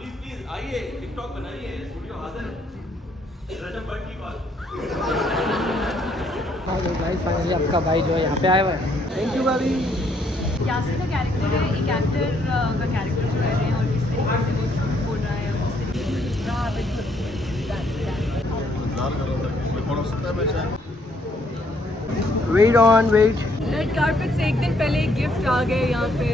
Please please आइए, TikTok बनाइए, studio हाजिर है। रजब भट्ट की बात। हाँ तो गाइस फाइनली आपका भाई जो है यहाँ पे आया हुआ है। थैंक यू भाभी। यासिर का कैरेक्टर है, एक एक्टर का कैरेक्टर जो है और किस तरीके से वो बोल रहा है और किस तरीके से weight on weight. Red carpet से एक दिन पहले एक गिफ्ट आ गए यहाँ पे।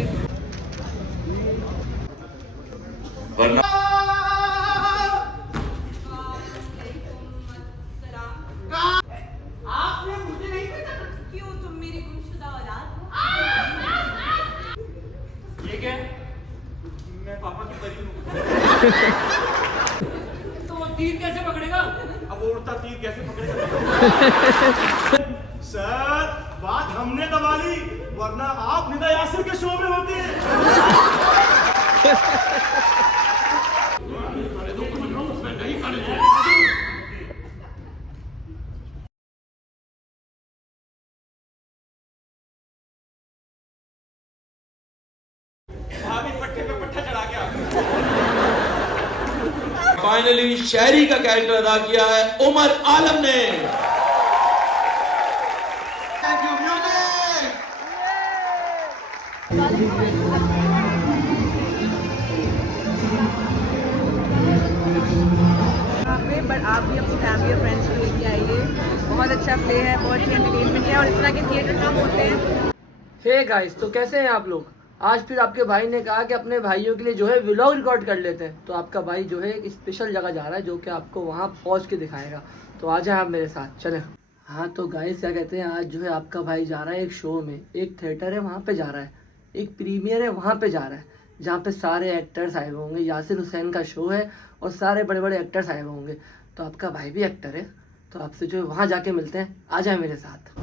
आपने मुझे नहीं पता क्यों तुम मेरी गुमशुदा औलाद हो? ये क्या है? मैं पापा की परी हूँ। तो वो तीर कैसे पकड़ेगा? अब वो उड़ता तीर कैसे पकड़ेगा? सर बात हमने दबा ली, वरना आप निदा यासिर के शो में होते हैं। भाभी पट्टे पे पट्टा चढ़ा के आ गए। फाइनली शहरी का कैरेक्टर अदा किया है उमर आलम ने। Thank you music. बट आप भी अपनी फैमिली और फ्रेंड्स को लेके आइए। बहुत अच्छा प्ले है, बहुत ही एंटरटेनमेंट है और इस तरह के थिएटर कम होते हैं। हे गाइस, तो कैसे हैं आप लोग? आज फिर आपके भाई ने कहा कि अपने भाइयों के लिए जो है व्लॉग रिकॉर्ड कर लेते हैं। तो आपका भाई जो है एक स्पेशल जगह जा रहा है जो कि आपको वहाँ पहुँच के दिखाएगा। तो आ जाए आप मेरे साथ, चलें। हाँ तो गाइस क्या कहते हैं, आज जो है आपका भाई जा रहा है एक शो में, एक थिएटर है वहाँ पे जा रहा है, एक प्रीमियर है वहाँ पे जा रहा है, जहाँ पे सारे एक्टर्स आए हुए होंगे। यासिर हुसैन का शो है और सारे बड़े बड़े एक्टर्स आए हुए होंगे। तो आपका भाई भी एक्टर है, तो आपसे जो है वहाँ जाके मिलते हैं। आ जाए मेरे साथ।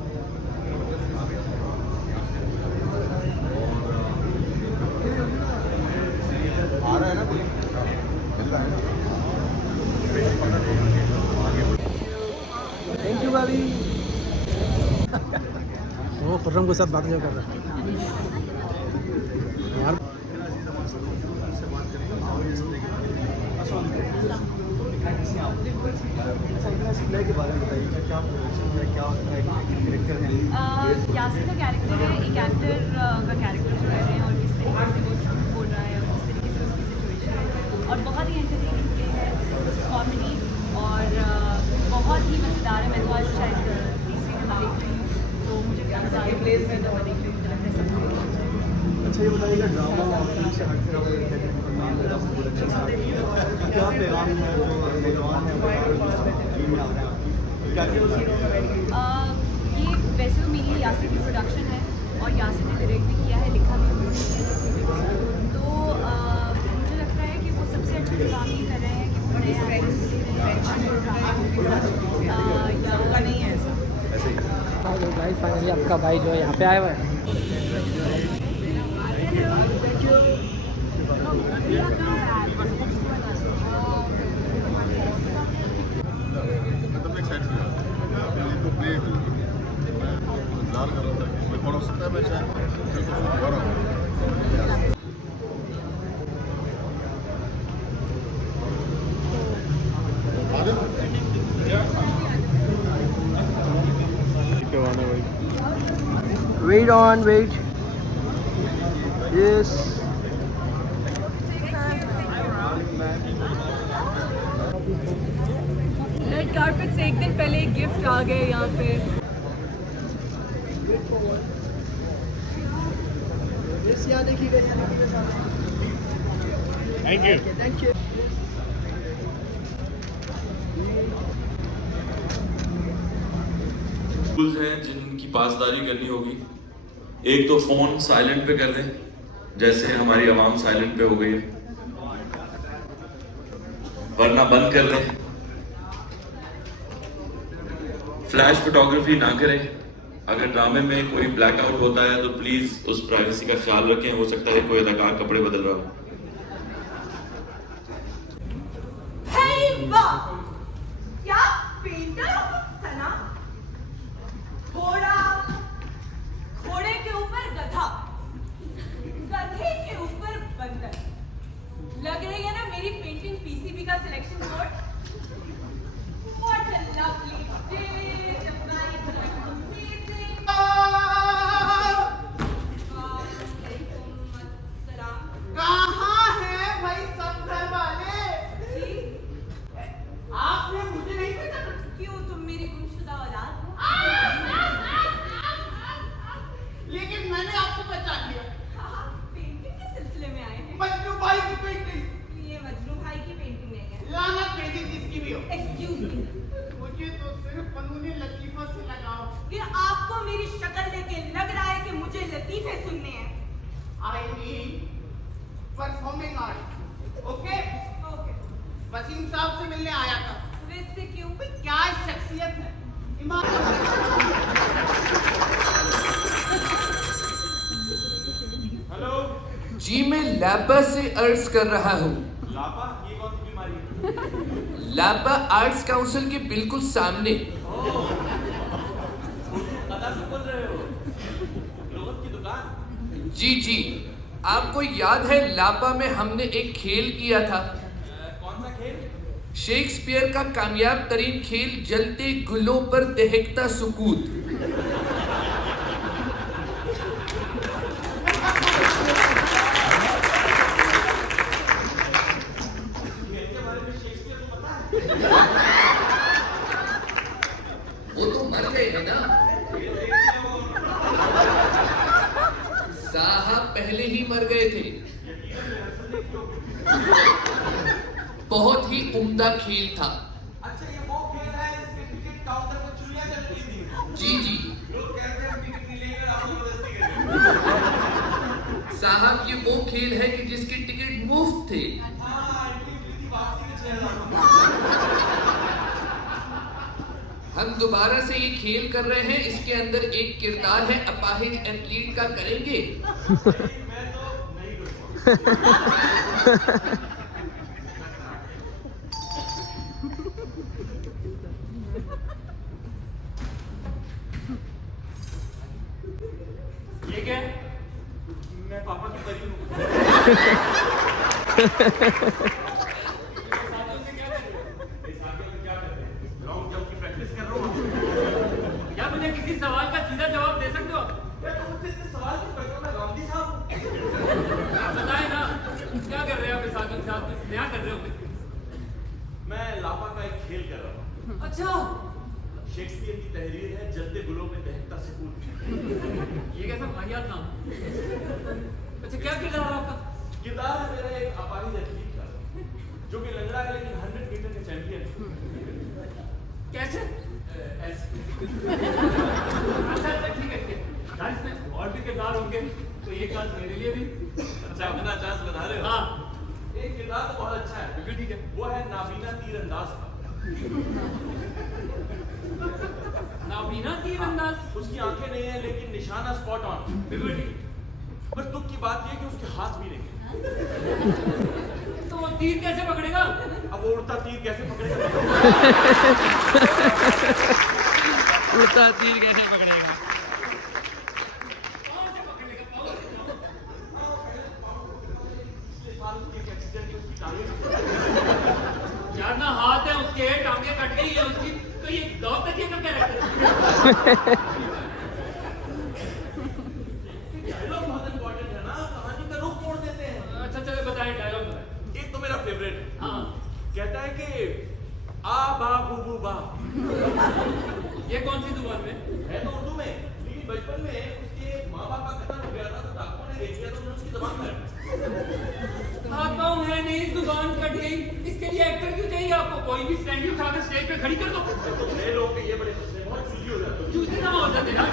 थैंक यू भाभी। वो खुर्रम के साथ बात नहीं कर रहा। यासिर का कैरेक्टर है, एक एक्टर का कैरेक्टर जो है और किस तरीके से वो बोल रहा है और किस तरीके से उसकी सिचुएशन है और बहुत ही एंटरटेनिंग प्ले है, कॉमेडी और बहुत ही मज़ेदार है। मैं तो आज शायद तीसरी दफ़ा देख रही हूँ, तो मुझे बहुत सारे प्लेस में दफ़ा देख रही हूँ, मुझे लगता है सब। अच्छा ये बताइएगा, ड्रामा और फिल्म से हटकर क्या पैगाम है जो नौजवान है क्या? ये वैसे तो मेरी यासिर की प्रोडक्शन है और यासिर ने डायरेक्ट भी किया है, लिखा भी उन्होंने। तो मुझे लगता है कि वो सबसे अच्छा काम ये कर रहे हैं कि वो नए एक्टर्स ले रहे हैं या नहीं है ऐसा। हाँ तो गाइस फाइनली आपका भाई जो है यहाँ पे आया हुआ है। Wait on, wait. Yes. Red carpet से एक दिन पहले एक गिफ्ट आ गए यहाँ पे। Thank you. Thank you. Rules हैं जिनकी पासदारी करनी होगी। एक तो फोन साइलेंट पे कर दें, जैसे हमारी आवाम साइलेंट पे हो गई है, वरना बंद कर दें। फ्लैश फोटोग्राफी ना करें। अगर ड्रामे में कोई ब्लैकआउट होता है तो प्लीज उस प्राइवेसी का ख्याल रखें। हो सकता है कोई अदाकार कपड़े बदल रहा हो। क्या पेंटर हो सना? घोड़ा, घोड़े के ऊपर गधा, गधे के ऊपर बंदर। लग रही है ना मेरी का selection code. What a lovely day. The night was amazing. कहाँ है भाई सब घर वाले? आपने मुझे नहीं पहचाना? क्यों तुम मेरी गुमशुदा औलाद हो? लेकिन मैंने आपको पहचान लिया. पेंटिंग के सिलसिले में आए हैं. मजनू भाई की पेंटिंग. ये मजनू भाई की पेंटिंग नहीं है. लानत भेजी जिसकी भी हो. Excuse me. मुझे तो सिर्फ फनूनी लतीफों से लगाओ. फिर आपको मेरी शक्ल देके लग रहा है कि मुझे लतीफे सुनने हैं. I mean performing art. Okay? Okay. Wasim साहब से मिलने आया था. वैसे क्यों? क्या शख्सियत है. ईमान. हेलो जी मैं लापा से अर्ज कर रहा हूँ. लापा, ये कौन सी बीमारी है? लापा आर्ट्स काउंसिल के बिल्कुल सामने. पता से बोल रहे हो? लोगों की दुकान. जी आपको याद है लापा में हमने एक खेल किया था. कौन सा खेल? शेक्सपियर का कामयाब तरीन खेल जलते गुलों पर दहकता सुकूत. खेल के बारे में शेक्सपियर को पता है? वो तो मर गए हैं ना साहब, पहले ही मर गए थे. बहुत ही उम्दा खेल था. अच्छा, ये वो खेल है जिसमें टिकट काउंटर पर चुड़ियां चलती थी. जी लोग कहते हैं टिकट नहीं लेकर आप जबरदस्ती करें. साहब, ये वो खेल है कि जिसके टिकट मुफ्त थे. हाँ, एंट्री फ्री थी, वापसी में 6,000. हम दोबारा से ये खेल कर रहे हैं. इसके अंदर एक किरदार है अपाहिज एथलीट का. करेंगे? मैं तो नहीं करूँगा. ये क्या है? मैं पापा की परी हूँ. लॉन्ग जंप की प्रैक्टिस कर रहा हूँ. क्या मुझे किसी सवाल का सीधा जवाब दे सकते हो? मैं तो मुझसे इतने सवाल क्यों करते हो? मैं गांधी साहब हूँ. आप बताएं ना, क्या कर रहे हो आप इस आदमी के साथ? कुछ नया कर रहे हो? मैं लापा का एक खेल कर रहा हूँ. अच्छा, शेक्सपियर की तहरीर है जलते गुलों में दहकता सुकून. ये कैसा वाहियात नाम? अच्छा, क्या किरदार है आपका? किरदार है मेरा एक अपाहिज एथलीट का, जो कि लंगड़ा है लेकिन 100 मीटर का चैंपियन है. कैसे? ऐसे. अच्छा, ठीक है. यार, इसमें और भी किरदार होंगे, तो ये चांस मेरे लिए भी. अच्छा, अपना चांस बता रहे हो? हाँ, एक किरदार तो बहुत अच्छा है. बिल्कुल ठीक है. वो है नाबीना तीरंदाज का. नाबीना तीरंदाज. उसकी आंखें नहीं है लेकिन निशाना स्पॉट ऑन. बिल्कुल ठीक. पर दुख की बात यह कि उसके हाथ भी नहीं है. तो वो तीर कैसे पकड़ेगा? अब वो उड़ता तीर कैसे पकड़ेगा? उड़ता तीर कैसे पकड़ेगा? कौन से पकड़ेगा? पिछले साल उसके एक एक्सीडेंट में उसकी टांगें टूट गई. यार ना, हाथ है उसके, टांगे कट गई है उसकी, तो ये दौड़ तकिए का क्या रहता है? डायलॉग बहुत इंपॉर्टेंट है ना, कहानी का रुख मोड़ देते हैं. अच्छा, चलो बताएं, डायलॉग बताएं. एक तो मेरा फेवरेट है. हाँ, कहता है कि आ बा बू बू बा. ये कौन सी जुबान में? है तो उर्दू में, लेकिन बचपन में उसके माँ बाप का कत्ल हो गया था तो डॉक्टरों ने देख लिया तो उन्होंने उसकी जबान काट दी. हाथ पाँव है नहीं, जुबान कट गई. इसके लिए एक्टर क्यों चाहिए आपको? कोई भी स्टैंड उठाकर स्टेज पे खड़ी कर दो. तो नए लोग के ये बड़े मसले बहुत चूजी हो जाते हैं. चूसी ना हो जाते यार.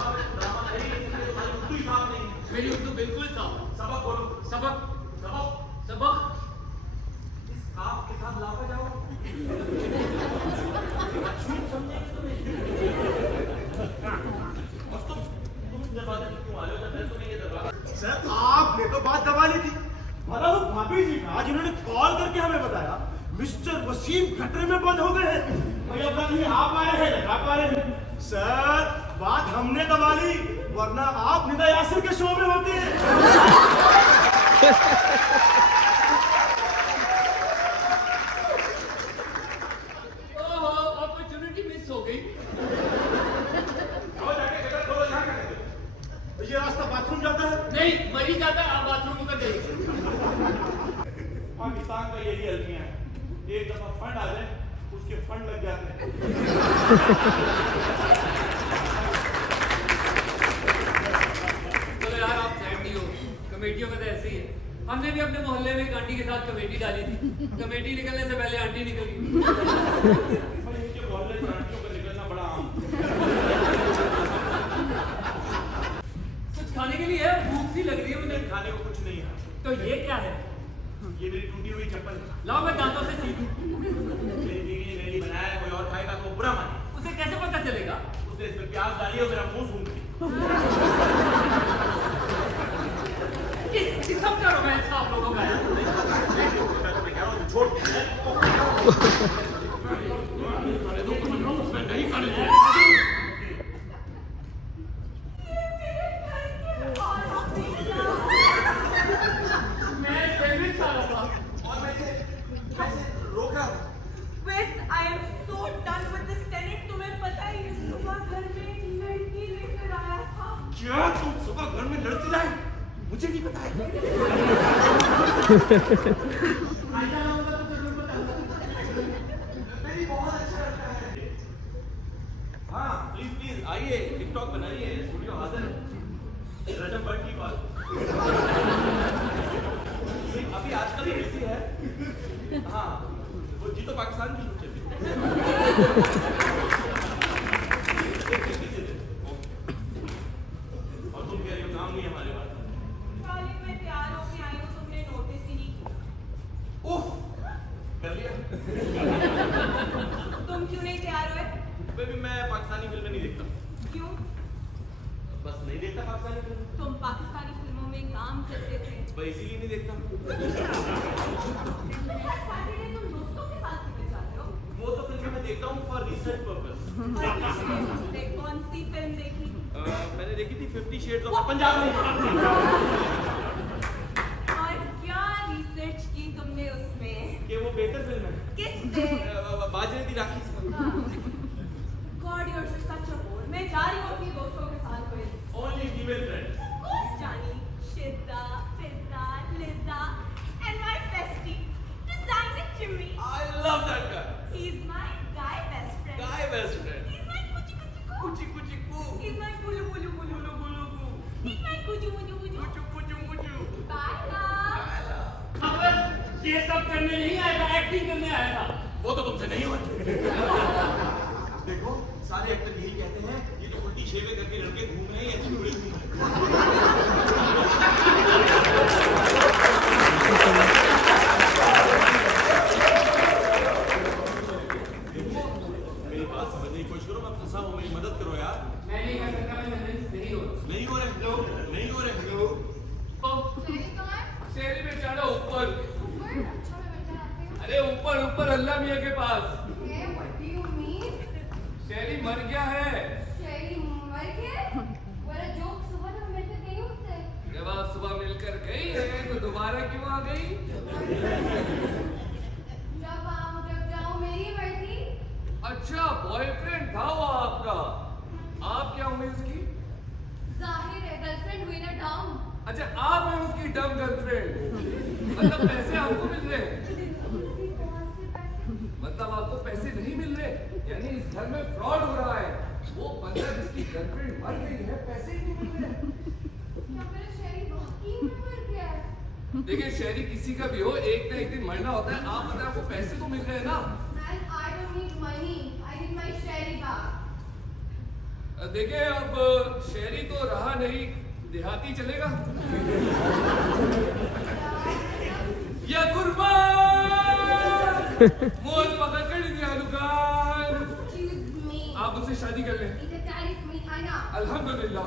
ड्रामा नहीं, इसलिए तुम्हारी उर्दू ही साफ नहीं. मेरी उर्दू बिल्कुल साफ. सबक बोलो. सबक, सबक. सबक. इस काफ के साथ लापा जाओ. झूठ समझेंगे तुम्हें. और तुम इस दरवाजे पे क्यों आ रहे हो? जब मैं तुम्हें ये दरवाजा. सर, आपने तो बात दबा ली थी. भला वो भाभी जी का जिन्होंने कॉल करके हमें बताया मिस्टर वसीम खतरे में बंद हो गए हैं. भैया नहीं आ पा रहे हैं, लगा पा रहे हैं. सर, बात हमने दबा ली, वरना आप निदा यासिर के शो में होते हैं. पाकिस्तान का यही अलमिया है, एक दफा फंड आ जाए उसके फंड लग जाते हैं। चलो यार आप सैड नहीं हो, कमेटियों का तो ऐसे ही है। हमने भी अपने मोहल्ले में एक आंटी के साथ कमेटी डाली थी, कमेटी निकलने से पहले आंटी निकल गई। और इनके मोहल्ले से आंटियों का निकलना बड़ा आम। कुछ खाने के लिए है, भूख सी लग रही है मुझे। खाने को कुछ नहीं है। तो ये क्या है? ये मेरी टूटी हुई चप्पल है। लाओ मैं दांतों से सीखूं। मेरी बीवी ने मेरे लिए बनाया है, कोई और खाएगा तो वो बुरा माने। उसे कैसे पता चलेगा? उसने इस पे प्याज डाली और मेरा मुंह सूंघ लिया। किस समझा रोमांस आप लोगों का है? मैं तुम्हें कह रहा हूँ छोड़ दे। मैं नहीं खाने दूंगा। मैं सैंडविच खा रहा था। और मैं इसे रोक रहा हूँ। Wes, I am so done with this tenant. तुम्हें पता है ये सुबह घर में एक लड़की लेकर आया था। क्या तुम सुबह घर में लड़ती लाए? मुझे नहीं पता है। आइडिया होगा तो जरूर बताऊंगा। मेरी बहुत अच्छा लगता है। हाँ प्लीज प्लीज आइए, टिकटॉक बनाइए, स्टूडियो हाजिर है। रजब भट्ट की बात। अभी आजकल ये बिजी है। हाँ वो जी तो पाकिस्तान की शूट चल रही है। और तुम कह रही हो काम नहीं है हमारे पास। कॉलेज में तैयार होके आई हूँ, तुमने नोटिस ही नहीं किया। उफ, कर लिया। तुम क्यों नहीं तैयार हुए? बेबी मैं पाकिस्तानी फिल्में नहीं देखता, क्यों? बस नहीं देखता पाकिस्तानी फिल्म। तुम पाकिस्तानी फिल्मों में काम करते थे। मैं इसीलिए नहीं देखता। सैटरडे तुम दोस्तों के साथ कितने जाते हो? वो तो फिल्में मैं देखता हूँ फॉर रिसर्च पर्पस। कौन सी फिल्म देखी? मैंने देखी थी 50 शेड्स ऑफ पंजाब में। और क्या रिसर्च की तुमने उसमें? कि वो बेहतर फिल्म है। किससे? बाजरे दी राखी से। God, you're such a bore. मैं जा रही हूँ अपने दोस्तों के साथ कोई। Only female friends. Who's Johnny? Shidda, Fizza, Lizza, and my bestie, designer Jimmy. I love that guy. He's my guy best friend. Guy best friend. He's my kuchi kuchi ku. Kuchi kuchi ku. He's my bulu bulu bulu bulu bulu ku. He's my kuju kuju kuju. Kuchu kuchu kuchu. Bye love. अबे ये सब करने नहीं आया था, acting करने आया था। वो तो तुमसे नहीं हुआ। देखो सारे एक्टर यही कहते हैं, ये तो उल्टी शेवें करके लड़के घूम रहे हैं, ऐसी उड़ी घूम रहे हैं। मेरी बात समझने की कोशिश करो, मैं फंसा हूँ, मेरी मदद करो यार। मैं नहीं कर सकता, मैं नहीं हो। नहीं हो रहे लोग, नहीं हो रहे लोग। शेरी में जाना ऊपर। अरे ऊपर ऊपर अल्लाह मियाँ के पास। शेरी मर गया है। जब आप सुबह मिलकर गई है तो दोबारा क्यों आ गई? अच्छा बॉयफ्रेंड था वो आपका। आप क्या हुई उसकी? अच्छा आप हैं उसकी डम गर्लफ्रेंड। मतलब पैसे आपको मिल रहे हैं? मतलब आपको पैसे नहीं मिल रहे, यानी इस घर में फ्रॉड हो रहा है। वो बंदा जिसकी गर्लफ्रेंड मर गई है, पैसे ही नहीं मिल रहे। देखिए शहरी किसी का भी हो, एक ना एक दिन मरना होता है। आप बताएं आपको पैसे तो मिल रहे हैं ना? देखिए अब शहरी तो रहा नहीं, देहाती चलेगा? या कुर्बान मोल पकड़ कर दिया दुकान। आप मुझसे शादी कर लें। अल्हम्दुलिल्लाह।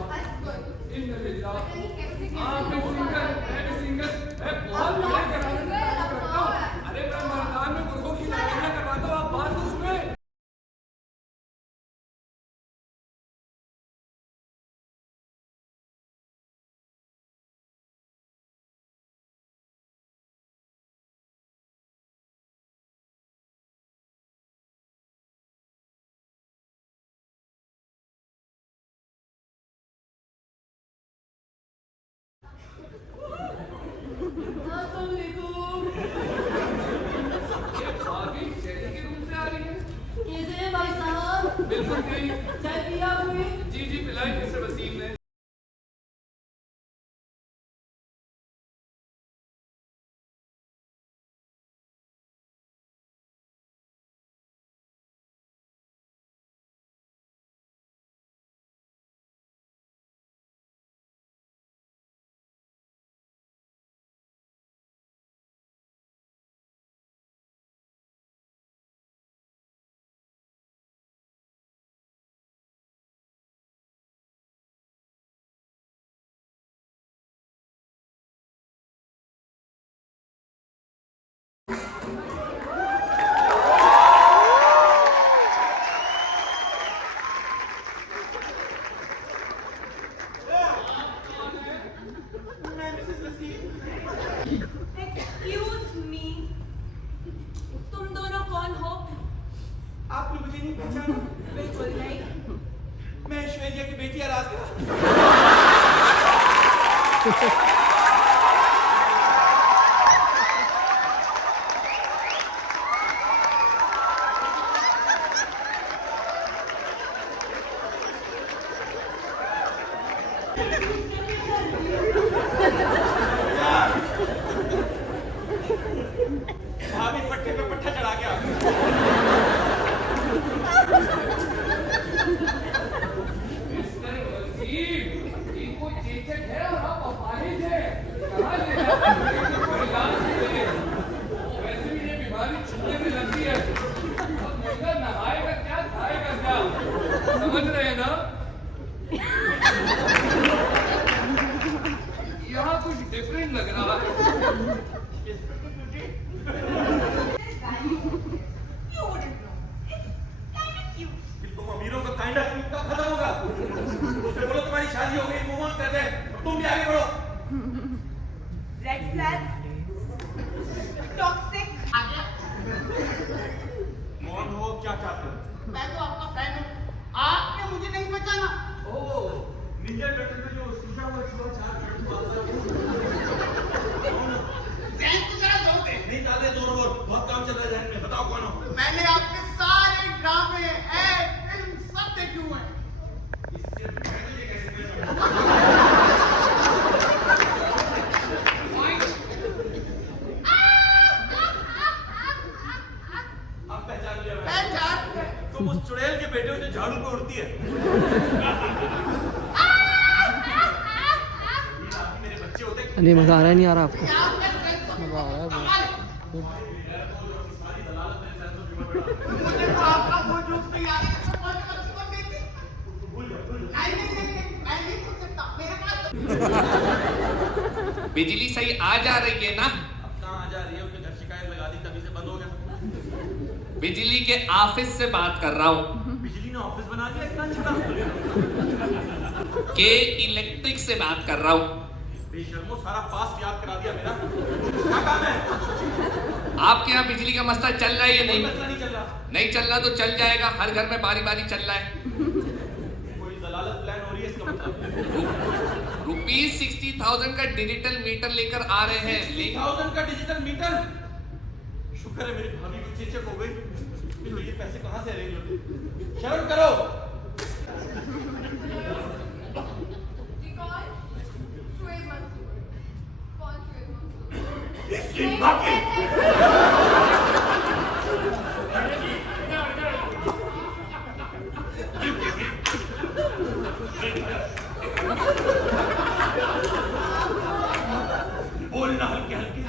इन्नलिल्लाह। आप भी सिंगल, मैं भी सिंगल। मैं बहुत प्यार करता हूँ। अरे मैं मैदान में मुर्गों की लड़ाइयाँ करवाता हूँ, आप बात तो सुने। अस्सलाम वालेकुम। जी जी पिलाई मिस्टर वसीम ने। एक्सक्यूज मी, तुम दोनों कौन हो? आपने मुझे नहीं पहचाना? बिल्कुल नहीं। मैं ऐश्वर्या की बेटी आराधना। भाभी पट्टे पे पट्टा चढ़ा गया। मिस्टर वसीम, इनको चेचक है और आप अपाहिज हैं। कहाँ ले जाते हैं? इनको इलाज करें। वैसे भी ये बीमारी छूने से लगती है। अब मुर्गा नहाएगा क्या, खाएगा क्या? समझ रहे हैं ना? यहाँ कुछ डिफरेंट लग रहा है। You wouldn't know. It's kind of cute. कि तुम अमीरों का काइंड ऑफ कब खत्म होगा? उससे बोलो तुम्हारी शादी हो गई, मूव ऑन कर दे। तुम भी आगे बढ़ो। Red flag. Toxic. कौन हो, क्या चाहते हो? मैं तो आपका फैन हूँ। आपने मुझे नहीं पहचाना। ओह, निंजा टर्टल में जो शीशा हुआ छुआ छाप जहन को जरा जोर दे। नहीं डाले जोर वोर, बहुत काम चल रहा है जहन में। बताओ कौन हो? मैंने आपके सारे ड्रामे, ऐड, फिल्म सब देखे हुए हैं। इससे मैं तुझे कैसे पहचानूं? अब पहचान लिया मैंने। पहचान गए। तुम उस चुड़ैल के बेटे हो जो झाड़ू पे उड़ती है। मेरे बच्चे होते। नहीं मज़ा आ रहा है, नहीं आ रहा आपको? क्या आपका friend तो मज़ा आ रहा है कमाल है। सारी दलालत मेरे सेंस ऑफ ह्यूमर पे डाल। मुझे तो आपका वो जोक नहीं आ रहा है। तो कौन सी बच्ची को देती? भूल जाओ, भूल जाओ। नहीं, मैं नहीं पूछ सकता। मेरे पास तो बिजली सही आ जा रही है ना? अब कहाँ आ जा रही है? उसने घर शिकायत लगा दी, तभी से बंद हो गया। बिजली के ऑफिस से बात कर रहा हूँ। बिजली ने ऑफिस बना दिया, इतना छोटा। के इलेक्ट्रिक से बात कर रहा हूँ। बेशर्मो, सारा पास्ट याद करा दिया मेरा। क्या काम है? आपके यहाँ बिजली का मसला चल रहा है या कोई नहीं? मसला नहीं चल रहा। नहीं चल रहा तो चल जाएगा। हर घर में बारी बारी चल रहा है। कोई दलालत प्लान हो रही है इसका मतलब। ₹60,000 का डिजिटल मीटर लेकर आ रहे हैं। 3000 का डिजिटल मीटर। शुक्र है मेरी भाभी को चेचक हो गई। तो ये पैसे कहाँ से अरेंज होते? शर्म करो। इसकी बाकी। बोलना हल्के हल्के।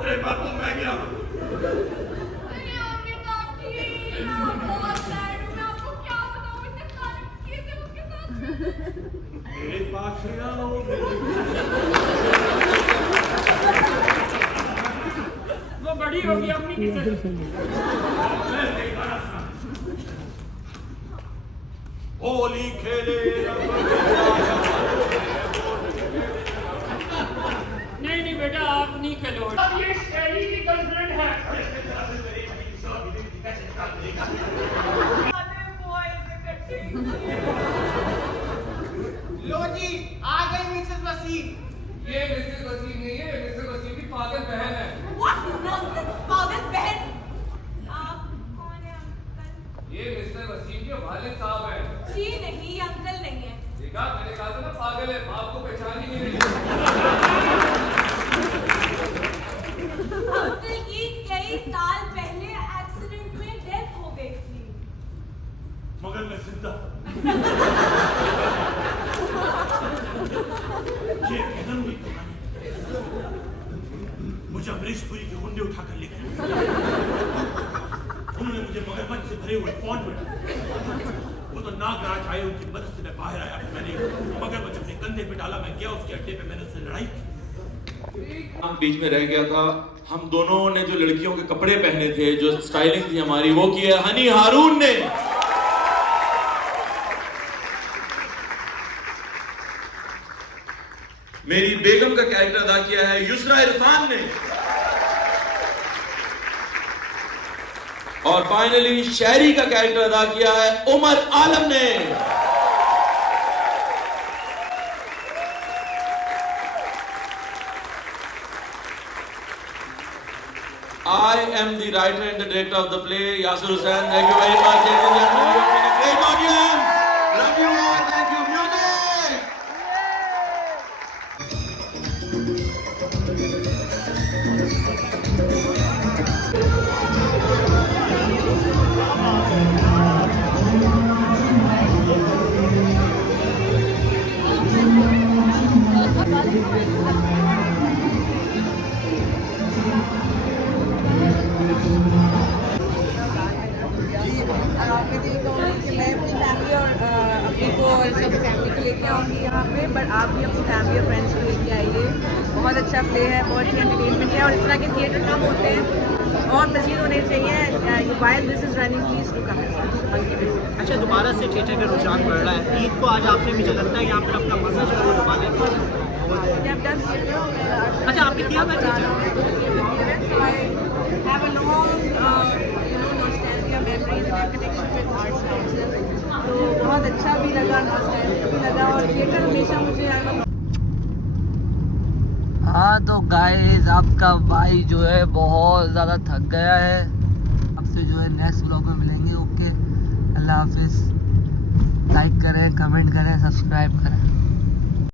अरे बापू मैं गया। मेरे पास ही आओ। वो बड़ी होगी अपनी किसे? होली खेले नहीं बेटा आप नहीं खेलो। अब ये शैली की गर्लफ्रेंड है। Other boys are cutting. मिलता। ये किधर हुई कहानी? मुझे अमरीशपुरी के गुंडे उठाकर ले गए। उन्होंने मुझे मगरमच्छ से भरे हुए पॉन्ड में डाला। वो तो नागराज आए, उनकी मदद से मैं बाहर आया। मैंने मगरमच्छ अपने कंधे पे डाला, मैं गया उसके अड्डे पे, मैंने उससे लड़ाई की। हम बीच में रह गया था। हम दोनों ने जो लड़कियों के कपड़े पहने थे, जो स्टाइलिंग थी हमारी, वो की है हनी हारून ने। मेरी बेगम का कैरेक्टर अदा किया है युसरा इरफान ने। और फाइनली शहरी का कैरेक्टर अदा किया है उमर आलम ने। I am the writer and the director of the play, Yasir Hussain. Thank you very much, ladies and gentlemen. You have been a great audience. Love you all. Thank you. Music. यहाँ पे, but आप भी अपनी family और friends को लेके आइए। बहुत अच्छा प्ले है, बहुत ही एंटरटेनमेंट है और इस तरह के थिएटर कम होते हैं और मज़ीद होने चाहिए। While this is running, please to come. अच्छा, दोबारा से थिएटर का रुझान बढ़ रहा है। ईद को आज आपने, मुझे लगता है यहाँ पर अपना मजा जो है वो दबा लेते हैं। अच्छा, आपने किया था थिएटर? तो बहुत अच्छा भी लगा, नॉस्टैल्जिक भी लगा और थिएटर हमेशा मुझे हाँ तो गाइस, आपका भाई जो है बहुत ज़्यादा थक गया है। आपसे जो है नेक्स्ट व्लॉग में मिलेंगे। ओके, अल्लाह हाफिज़। लाइक करें, कमेंट करें, सब्सक्राइब करें।